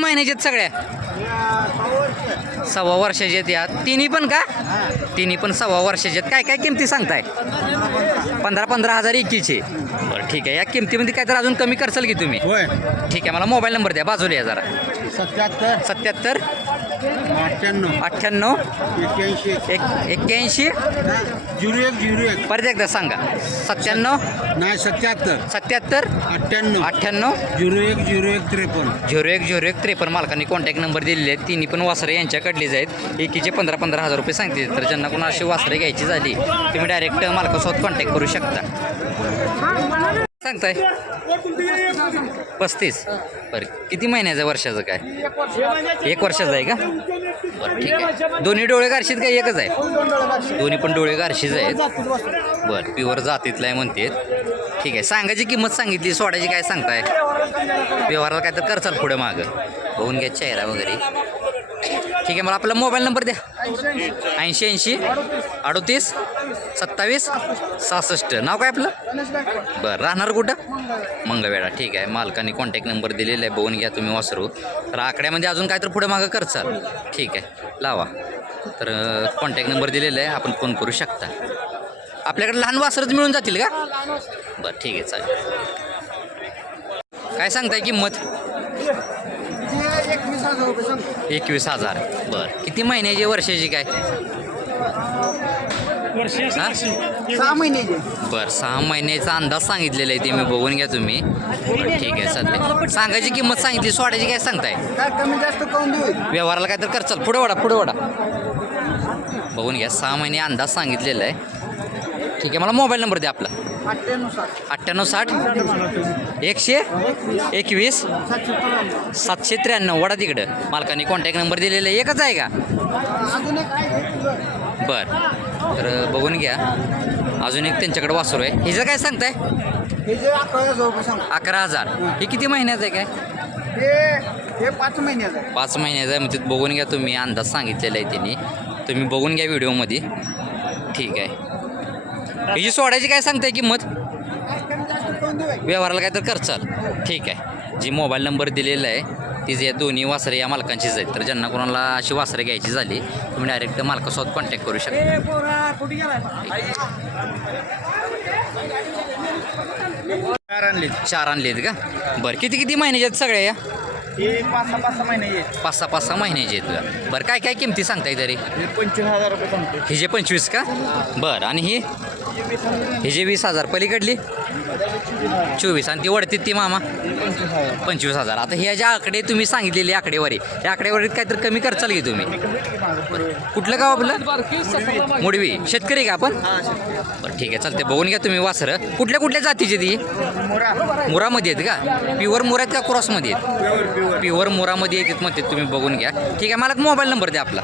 महिन्याचे आहेत सगळ्या? 6 वर्षाचे आहेत या तिन्ही पण का? तिन्ही पण 6 वर्षाचे आहेत. काय काय किमती सांगताय? 15,000 एकीचे. बरं ठीक आहे. या किमतीमध्ये काय तर अजून कमी करसाल की तुम्ही? होय. ठीक आहे. मला मोबाईल नंबर द्या, बाजूला या जरा. 77 77 98 98 81 0101 परत एकदा सांगा. 97 नाही 77 77 98 98 01 मालकांनी कॉन्टॅक्ट नंबर दिलेले आहेत. तिन्ही पण वासरे यांच्याकडलीच आहेत. एकीचे 15,000 रुपये सांगते. तर ज्यांना कोणा अशी वासरे घ्यायची झाली तुम्ही डायरेक्ट मालकासोबत कॉन्टॅक्ट करू शकता. सांगताय 35. बरं किती महिन्याचं वर्षाचं काय? 1 वर्षाचं आहे का? बरं ठीक आहे. दोन्ही डोळे गारशीत का एकच आहे? दोन्ही पण डोळे गारशीच आहेत. बरं प्युअर जातीतलं आहे म्हणते. ठीक आहे. सांगायची किंमत सांगितली, सोडायची काय सांगताय? व्यवहाराला काय तर करचाल पुढे मागं बघून घ्या चेहरा वगैरे. ठीक आहे. मला आपला मोबाईल नंबर द्या. 80 38 27 66. नाव काय आपलं? बरं राहणार कुठं? मंगळवेढा. ठीक आहे. मालकाने कॉन्टॅक्ट नंबर दिलेला आहे, बघून घ्या तुम्ही वासरू. तर आकड्यामध्ये अजून काय तर पुढे मागं करचाल. ठीक आहे लावा. तर कॉन्टॅक्ट नंबर दिलेला आहे, आपण फोन करू शकता. आपल्याकडे लहान वासरच मिळून जातील का? बरं ठीक आहे चालेल. काय सांगताय किंमत? 21,000. बरं किती महिन्याची वर्षाची काय? 6 महिन्याचे. बरं 6 महिन्याचा अंदाज सांगितलेला आहे ते मी बघून घ्या तुम्ही. बरं ठीक आहे चालते. सांगायची किंमत सांगितली, सोडायची काय सांगताय? काय कमी जास्त करून देऊ? व्यवहाराला काय तर करचाल पुढे वडा बघून घ्या. 6 महिने अंदाज सांगितलेला आहे. ठीक आहे. मला मोबाईल नंबर द्या आपला. 98 60 121 793. वडा तिकडं मालकाने कॉन्टॅक्ट नंबर दिलेला आहे. एकच आहे का? बरं तर बघून घ्या. अजून एक त्यांच्याकडे वासरू आहे. हिचं काय सांगताय? 11,000. हे किती महिन्याचं आहे काय? हे 5 महिन्याचं आहे. 5 महिन्याचं आहे म्हणजे बघून घ्या तुम्ही. अंदाज सांगितलेला आहे त्यांनी, तुम्ही बघून घ्या व्हिडिओमध्ये. ठीक आहे. हिची सोडायची काय सांगताय किंमत? व्यवहाराला काय तर करचाल. ठीक आहे. जी मोबाईल नंबर दिलेला आहे तिचे या दोन्ही वासरे या मालकांचीच आहेत. तर ज्यांना कोणाला अशी वासरे घ्यायची झाली तुम्ही डायरेक्ट मालकासोबत कॉन्टॅक्ट करू शकता. 4 आणलेत का? बरं किती महिन्याचे आहेत सगळ्या या? 5-6 महिने. 5-6 महिन्याचे आहेत का? बरं काय काय किमती सांगताय तरी? 25,000 रुपये सांगतो. हिजे 25 का? बरं आणि हिजे 20,000. पलीकडली 24 आणि ती वडतीत ती मामा 25,000. आता ह्या ज्या आकडे तुम्ही सांगितलेली आकडेवारी, त्या आकडेवारीत काहीतरी कमी करचाल की तुम्ही? कुठलं गाव आपलं? मुडवी. शेतकरी का आपण? बरं ठीक आहे चालते. बघून घ्या तुम्ही वासरं. कुठल्या जातीची ती? मुरामध्ये आहेत का? प्युअर मुरा आहेत का क्रॉसमध्ये आहेत? प्युअर मुरामध्ये येतात म्हणते. तुम्ही बघून घ्या. ठीक आहे. मला मोबाईल नंबर द्या आपला.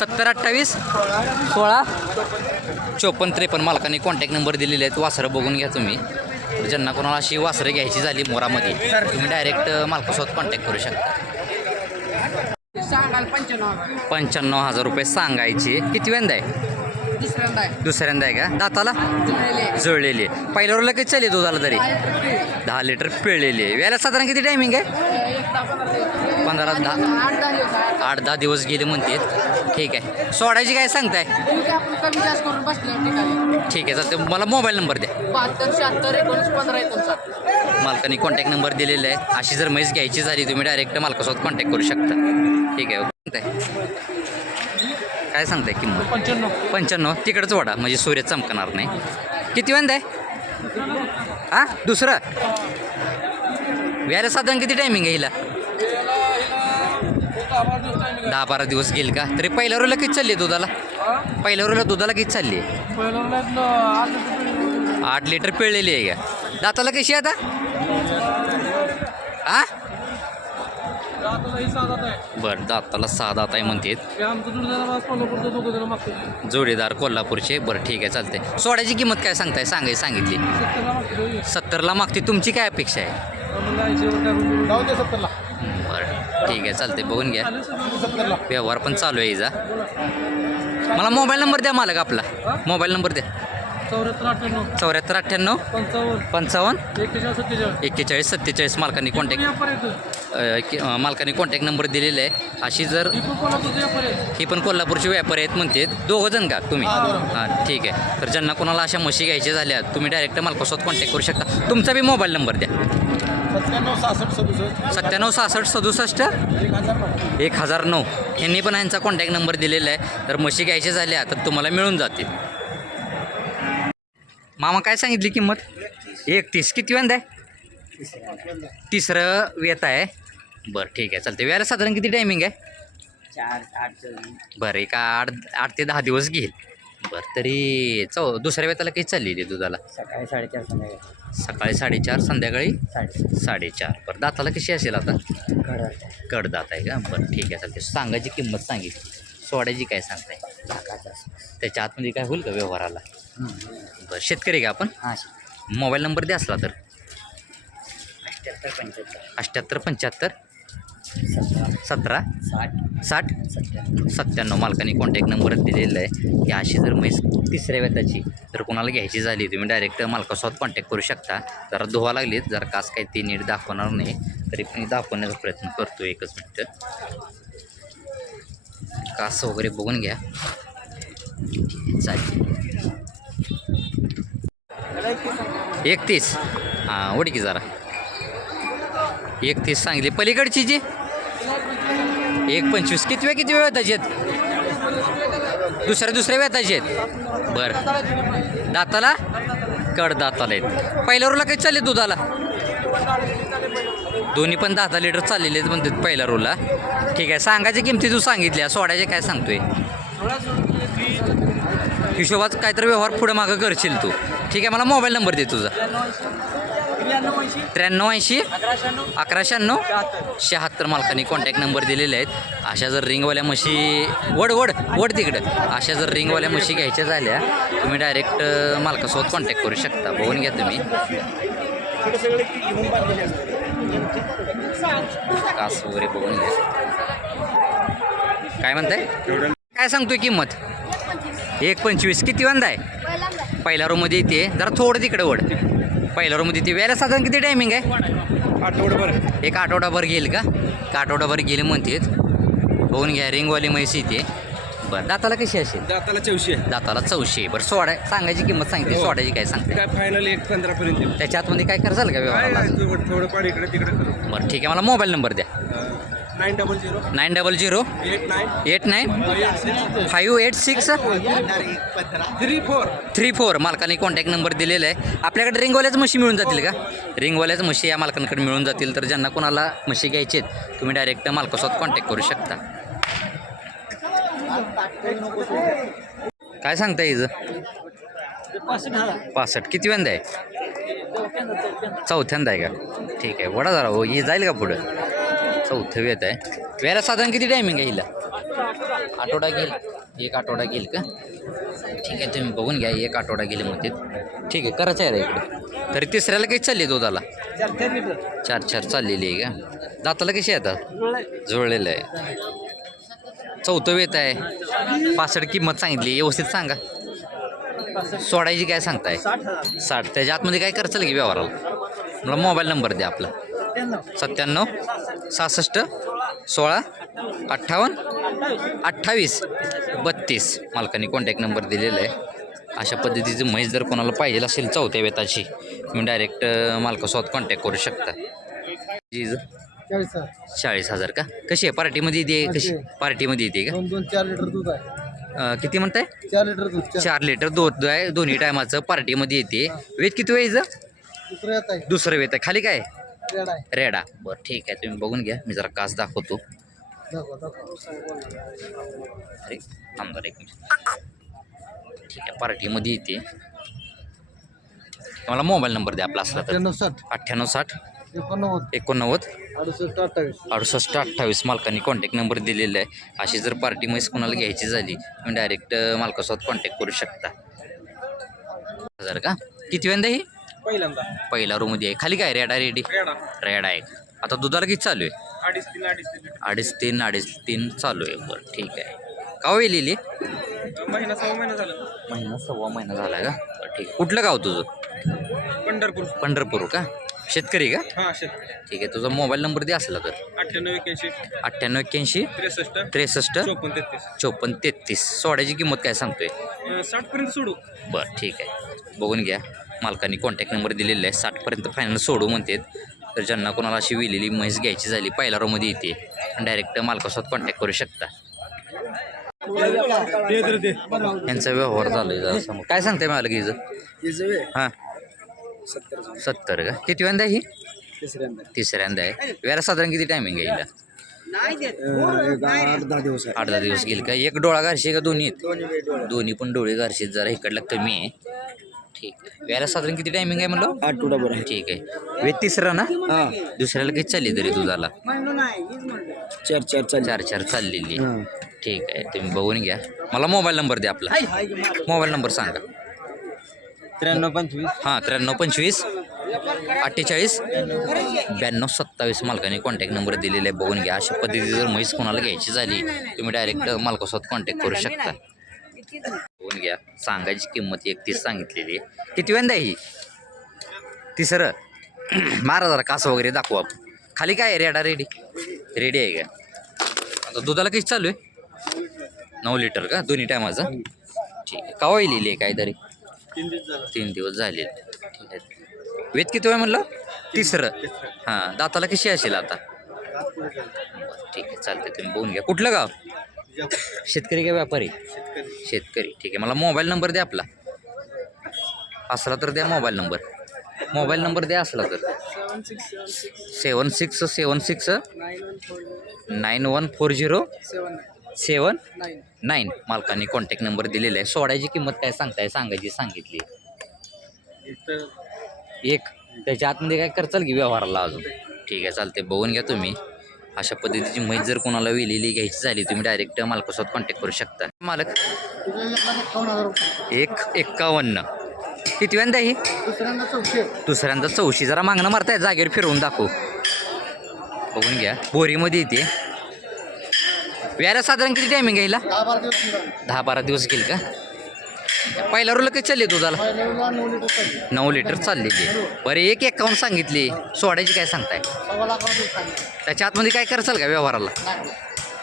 70 28 16 54 53. मालकाने कॉन्टॅक्ट नंबर दिलेले आहेत. वासरं बघून घ्या तुम्ही. ज्यांना कोणाला अशी वासरं घ्यायची झाली मोरामध्ये तुम्ही डायरेक्ट मालकासोबत कॉन्टॅक्ट करू शकता. 95,000 रुपये सांगायचे. किती वेंदा आहे? दुसऱ्यांदा आहे का? दाताला जुळलेली आहे. पहिल्यावर लगेच चालली दुधाला तरी 10 लिटर पिळलेली आहे. याला साधारण किती टायमिंग आहे? 8-10 दिवस गेले म्हणते. ठीक आहे. सोडायची काय सांगताय? ठीक आहे चालते. मला मोबाईल नंबर द्या. 72 मालकाने कॉन्टॅक्ट नंबर दिलेला आहे. अशी जर म्हैस घ्यायची झाली तुम्ही डायरेक्ट मालकासोबत कॉन्टॅक्ट करू शकता. ठीक आहे. काय सांगताय किंमत? 95. तिकडंच वडा म्हणजे सूर्य चमकणार नाही. किती वेंदा आहे? हां दुसरं. व्याला साधारण किती टायमिंग आहे हिला? 10-12 दिवस गेल का? तरी पहिल्यावर किती चालली आहे दुधाला? पहिल्यावर दुधाला किती चालली आहे? 8 लिटर पिळलेली आहे का? दाताला कशी आता? हां बरं दाताला 6 दात आहे म्हणते. जोडीदार कोल्हापूरचे. बरं ठीक आहे चालते. सोड्याची किंमत काय सांगताय? सांगितली 70ला मागते. तुमची काय अपेक्षा आहे? बरं ठीक आहे चालते. बघून घ्या. व्यवहार पण चालू आहे हिचा. मला मोबाईल नंबर द्या मालक आपला. मोबाईल नंबर द्या. चौऱ्याहत्तर 98 55 41 47 मालकांनी कॉन्टॅक्ट नंबर दिलेला आहे. अशी जर ही पण कोल्हापूरचे व्यापारी आहेत म्हणते, दोघं जण का तुम्ही? हां ठीक आहे. तर ज्यांना कोणाला अशा म्हशी घ्यायच्या झाल्या तुम्ही डायरेक्ट मालकासोबत कॉन्टॅक्ट करू शकता. तुमचा बी मोबाईल नंबर द्या. 97 66 67 1009. यांनी पण यांचा कॉन्टॅक्ट नंबर दिलेला आहे. तर म्हशी घ्यायच्या झाल्या तर तुम्हाला मिळून जातील. मामा काय सांगितली किंमत? 31. किती वेंदा आहे? तिसरं वेत आहे. बरं ठीक आहे चालते. वेळेला साधारण किती टायमिंग आहे? 4-8 बरं एक 8 ते 10 दिवस घेईल. बरं तरी दुसऱ्या वेताला काही चाललेली दुधाला? सकाळी 4:30 सकाळी 4:30 संध्याकाळी 4:30. बरं दाताला कशी असेल आता? कडदात आहे का? बरं ठीक आहे चालते. सांगायची किंमत सांगितली, सोडायची काय सांगताय? त्याच्या आतमध्ये काय होईल का व्यवहाराला? बरं शेतकरी का आपण? हां. मोबाईल नंबर द्या असला तर? 78 75 17 60 97. मालकाने कॉन्टॅक्ट नंबर दिलेला आहे की अशी जर म्हैस तिसऱ्या वेताची जर कोणाला घ्यायची झाली तुम्ही डायरेक्ट मालकासोबत कॉन्टॅक्ट करू शकता. जरा धुवा लागलीत, जरा कास काही ती नीट दाखवणार नाही तरी पण दाखवण्याचा प्रयत्न करतो. एकच मिनटं कास वगैरे बघून घ्या. चालेल. 31. हां उडकी जरा 31 सांगली. पलीकडची जी 1.25. किती वेळ वेताची आहेत? दुसऱ्या वेताची आहेत. बरं दाताला कडदाताला आहेत. पहिल्या रोला काही चालले दुधाला? दोन्ही पण 10 लिटर चाललेले आहेत म्हणतात पहिल्या रोला. ठीक आहे. सांगायची किमती तू सांगितल्या, सोडायचे काय सांगतोय? हिशोबात काहीतरी व्यवहार पुढे मागं करशील तू. ठीक आहे. मला मोबाईल नंबर दे तुझा. 93 80 11 96 76. मालकाने कॉन्टॅक्ट नंबर दिलेले आहेत. अशा जर रिंगवाल्या म्हशी वड तिकडं अशा जर रिंगवाल्या म्हशी घ्यायच्या झाल्या तुम्ही डायरेक्ट मालकासोबत कॉन्टॅक्ट करू शकता. बघून घ्या तुम्ही. कास वगैरे बघून घ्या. काय म्हणताय? काय सांगतोय किंमत? 1.25. किती वंदा आहे? पहिल्या रोमध्ये येते. जरा थोडं तिकडे वड. पहिल्या रोमध्ये येते. वेळेला साधारण किती टायमिंग आहे? एक आठवडाभर घेईल का? आठवडाभर गेले म्हणतात. बघून घ्या. रिंगवाली म्हैस येते. बरं दाताला कशी असेल? दाताला 400. दाताला 400. बरं सोडा सांगायची किंमत सांगते, सोडायची काय सांगते? काय फायनल 1.15 पर्यंत. त्याच्या आतमध्ये काय कराल का व्यवहाराला? थोडंफार इकडे तिकडे करू. बरं ठीक आहे. मला मोबाईल नंबर द्या. 900 900 89 586 34. मालकाने कॉन्टॅक्ट नंबर दिलेला आहे. आपल्याकडे रिंगवाल्याच म्हशी मिळून जातील का? रिंगवाल्याच म्हशी या मालकांकडे मिळून जातील. तर ज्यांना कोणाला म्हशी घ्यायची आहेत तुम्ही डायरेक्ट मालकासोबत कॉन्टॅक्ट करू शकता. काय सांगता हिचं? 65. किती वेंदा आहे? चौथ्यांदा आहे का? ठीक आहे. वडा जरा हो ही जाईल का पुढं? चौथं वेत आहे. वेळेला साधारण किती टायमिंग आहे हिला? आठवडा घेईल. एक आठवडा घेईल का? ठीक आहे. तुम्ही बघून घ्या. एक आठवडा गेले म्हणते. ठीक आहे. करायचं आहे इकडे. तरी तिसऱ्याला काही चालली दुधाला? 4 चाललेली आहे का? दाताला कशी येतात? जुळलेलं आहे. चौथं वेत आहे. 65 किंमत सांगितली. व्यवस्थित सांगा. सोडायची काय सांगताय? 60. त्याच्या आतमध्ये काय करचाल की व्यवहाराला? मला मोबाईल नंबर द्या आपला. 97 66 16 58 28 32. मालकाने कॉन्टॅक्ट नंबर दिलेला आहे. अशा पद्धतीची म्हैस जर कोणाला पाहिजे असेल चौथ्या वेताची तुम्ही डायरेक्ट मालकासोबत कॉन्टॅक्ट करू शकता. 40,000 का? कशी आहे? पार्टीमध्ये येते? कशी पार्टीमध्ये येते का? 2-4 लिटर दूध आहे. किती म्हणताय? 4 लिटर दूध. 4 लिटर दूध आहे. दोन्ही टायमाचं पार्टीमध्ये येते. वेत किती वेळेचं? दुसरं येत आहे. दुसरं वेत आहे. खाली काय? रेड आहे. रेडा. बरं ठीक आहे. तुम्ही बघून घ्या. मी जरा कास दाखवतो. अरे आमदार एक मिनिट. ठीक आहे. पार्टीमध्ये येते. मला मोबाईल नंबर द्या आपला असला तर. 98 60 89 68 28. मालकाने कॉन्टॅक्ट नंबर दिलेला आहे. अशी जर पार्टी म्हैस कोणाला घ्यायची झाली तुम्ही डायरेक्ट मालकासोबत कॉन्टॅक्ट करू शकता. 1000 का? किती वेंदा ही? पहिल्यांदा. पहिला रूममध्ये आहे. खाली काय? रेडा रेडा आहे. आता दुधाला किती चालू आहे? 2.5-3 चालू आहे. बरं ठीक आहे. का वेलेली? महिना 6 महिना झाला. महिना 1.25 महिना झाला का? बरं ठीक ठीक आहे. कुठलं गाव तुझं? पंढरपूर. पंढरपूर का? शेतकरी का? हां शेतकरी. ठीक आहे. तुझा मोबाईल नंबर दे असला तर. 9881 9881 63 63 54 33. 54 33. सोड्याची किंमत काय सांगतोय? 60 पर्यंत सोडू. बरं ठीक आहे. बघून घ्या. मालकांनी कॉन्टॅक्ट नंबर दिलेला आहे. 60पर्यंत फायनल सोडू म्हणतात. तर ज्यांना कोणाला अशी विलेली म्हैस घ्यायची झाली पहिल्या रोमध्ये येते डायरेक्ट मालकासोबत कॉन्टॅक्ट करू शकता. यांचा व्यवहार चालू आहे जरा समोर. काय सांगताय मला की हिचं? हां 70 का? किती वेळांदा ही? तिसऱ्यांदा आहे. वेळा साधारण किती टायमिंग आहे हिला? 8-10 दिवस आहे. 8-10 दिवस गेल का? एक डोळा गारशी का दोन्ही दोन्ही पण डोळे गारशीत जरा इकडला कमी आहे. ठीक आहे. वेळा साधारण किती टायमिंग आहे म्हणलं? आठवडाभर आहे. ठीक आहे. वेळ तिसरा ना? हां दुसऱ्याला किती चालली तरी तुझाला? 4 चालू. 4 चाललेली. हां ठीक आहे. तुम्ही बघून घ्या. मला मोबाईल नंबर द्या आपला. मोबाईल नंबर सांगा. 93-25 हां 93-25 48 92 27 मालकाने कॉन्टॅक्ट नंबर दिलेला आहे. बघून घ्या. अशा पद्धतीने जर म्हैस कोणाला घ्यायची झाली तुम्ही डायरेक्ट मालकासोबत कॉन्टॅक्ट करू शकता. बघून घ्या. सांगायची किंमत 31 सांगितलेली आहे. किती वेंदा आहे ही? तिसरं. मारा जरा कास वगैरे दाखवू आपण. खाली काय आहे? रेडा रेडी रेडी आहे का? आता दुधाला किती चालू आहे? 9 लिटर का? दोन्ही टायमाचं. ठीक आहे. कवा लिहिली आहे काहीतरी? 3 दिवस झाले. ठीक आहे. वेद किती वेळ म्हणलं? तिसरं. हां दाताला कशी असेल आता? ठीक आहे चालते. तुम्ही बघून घ्या. कुठलं गाव? शेतकरी का व्यापारी? शेतकरी. ठीक आहे. मला मोबाईल नंबर द्या आपला. असला तर द्या मोबाईल नंबर. मोबाईल नंबर द्या असला तर. 7676 9140 79. मालकांनी कॉन्टॅक्ट नंबर दिलेला आहे. सोडायची किंमत काय सांगताय? सांगायची सांगितली. एक त्याच्या आतमध्ये काय करचाल की व्यवहाराला अजून? ठीक आहे चालते. बघून घ्या तुम्ही. अशा पद्धतीची म्हैस जर कोणाला विलेली घ्यायची झाली तुम्ही डायरेक्ट मालकासोबत कॉन्टॅक्ट करू शकता. मालक 151. किती वेंदा ही? दुसऱ्यांदा 400. जरा मागणं मारताय जागेवर फिरवून दाखवू. बघून घ्या. बोरीमध्ये येते. व्याला साधारण किती टायमिंग आहे हिला? 10-12 दिवस गेल का? पहिल्या रोला काही चालली दुधाला? 9 लिटर चाललेली. बरं 151 सांगितली. सोडायची काय सांगताय? त्याच्या आतमध्ये काय करचाल का व्यवहाराला?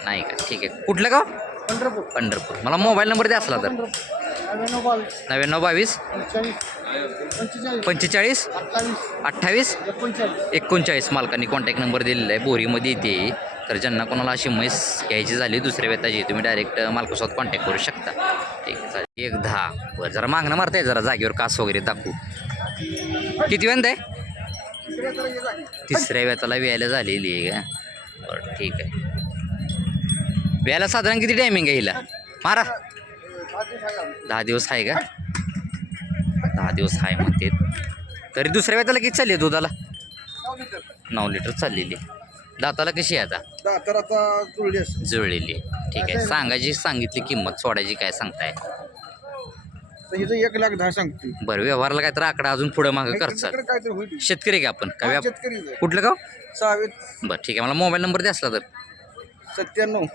नाही का? ठीक आहे. कुठलं गाव? पंढरपूर. मला मोबाईल नंबर द्या असला तर. 9922 45 28 39. मालकांनी कॉन्टॅक्ट नंबर दिलेला आहे. बोरीमध्ये येते. तर ज्यांना कोणाला अशी म्हैस घ्यायची झाली दुसऱ्या वेताची तुम्ही डायरेक्ट मालकासोबत कॉन्टॅक्ट करू शकता. ठीक आहे चालेल. 110. बरं जरा मागणं मारताय जरा जागेवर कास वगैरे दाखवू. किती वेंदा आहे? तिसऱ्या वेताला व्यायला झालेली आहे का? बरं ठीक आहे. व्यायला साधारण किती टायमिंग आहे हिला? मारा 10 दिवस आहे का? 10 दिवस आहे म्हणते. तरी दुसऱ्या वेताला किती चालली आहे दुधाला? 9 लिटर चाललेली. दाताला कशी आहे आता? तर आता जुळलेली. ठीक आहे. सांगायची सांगितली किंमत. सोडायची काय सांगताय? हिचं 1,10,000 सांगतो. बरं व्यवहाराला काय तर आकडा अजून पुढं मागं करचाल. काय तर होईल. शेतकरी का आपण? का शेतकरी कुठलं गाव? सावेत. बरं ठीक आहे. मला मोबाईल नंबर द्या असला तर. 97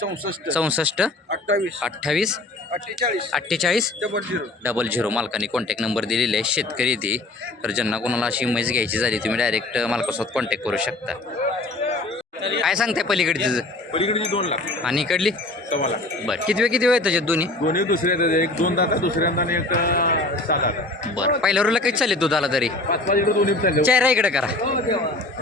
97 64 64 28 28 48 48 00. मालकाने कॉन्टॅक्ट नंबर दिलेला आहे. शेतकरी ती. तर ज्यांना कोणाला अशी म्हैस घ्यायची झाली तुम्ही डायरेक्ट मालकासोबत कॉन्टॅक्ट करू शकता. काय सांगताय पलीकडे तिचं? पलीकडची 2 लाख. आणि इकडली? 1.25 लाख. बरं किती वेळ त्याच्यात दोन्ही? दोन्ही दुसऱ्या एक 2 दाता दुसऱ्यांदा आणि एक 7 दाता. बरं पहिल्या रोला काही चालेल दुधाला तरी? 5-5 लिटर दोन्ही चालले. चेहरा इकडे करा.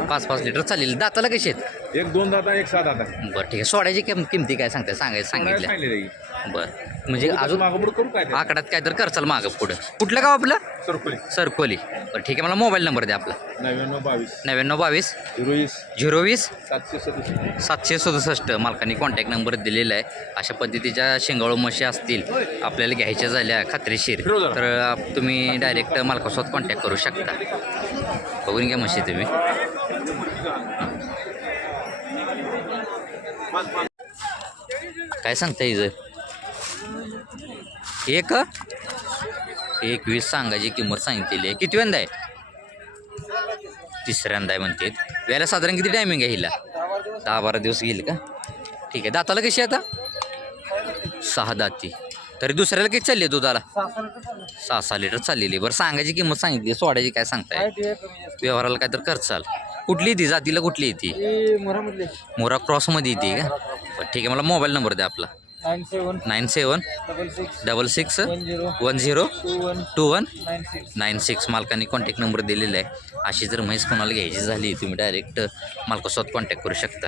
5-5 लिटर चालेल. दाताला कशी आहेत? एक 2 दाता एक 7 दाता. बरं ठीक आहे. सोडायची किमती काय सांगताय? सांगितलं. सांगितले. बरं म्हणजे अजून मागपुढं करू काय? आकड्यात काय तर करचाल मागं पुढं. कुठलं गाव आपलं? सरकोली. सरकोली. बरं ठीक आहे. मला मोबाईल नंबर द्या आपला. 9922 9922 020 020 767. 767. मालकाने कॉन्टॅक्ट नंबर दिलेला आहे. अशा पद्धतीच्या शेंगाळू म्हशी असतील आपल्याला घ्यायच्या झाल्या खात्रीशीर तर तुम्ही डायरेक्ट मालकासोबत कॉन्टॅक्ट करू शकता. बघून घ्या म्हशी तुम्ही. काय सांगता हिचं? 1,20 सांगायची किंमत सांगितलेली आहे. किती वेंदा आहे? तिसऱ्यांदा आहे म्हणते. वेळेला साधारण किती टायमिंग आहे हिला? 10-12 दिवस घेईल का? ठीक आहे. दाताला कशी आहे आता? 6 दाती. तरी दुसऱ्याला किती चालली आहे दुधाला 6 लिटर चाललेली. बरं सांगायची किंमत सांगितली, सोडायची काय सांगताय? व्यवहाराला काय तर करचाल. कुठली येते जातीला, कुठली येते? मोरा क्रॉसमध्ये येते का? बरं ठीक आहे. मला मोबाईल नंबर द्या आपला. 97 66 10 2196. मालकांनी कॉन्टॅक्ट नंबर दिलेला आहे. अशी जर म्हैस कोणाला घ्यायची झाली तुम्ही डायरेक्ट मालकासोबत कॉन्टॅक्ट करू शकता.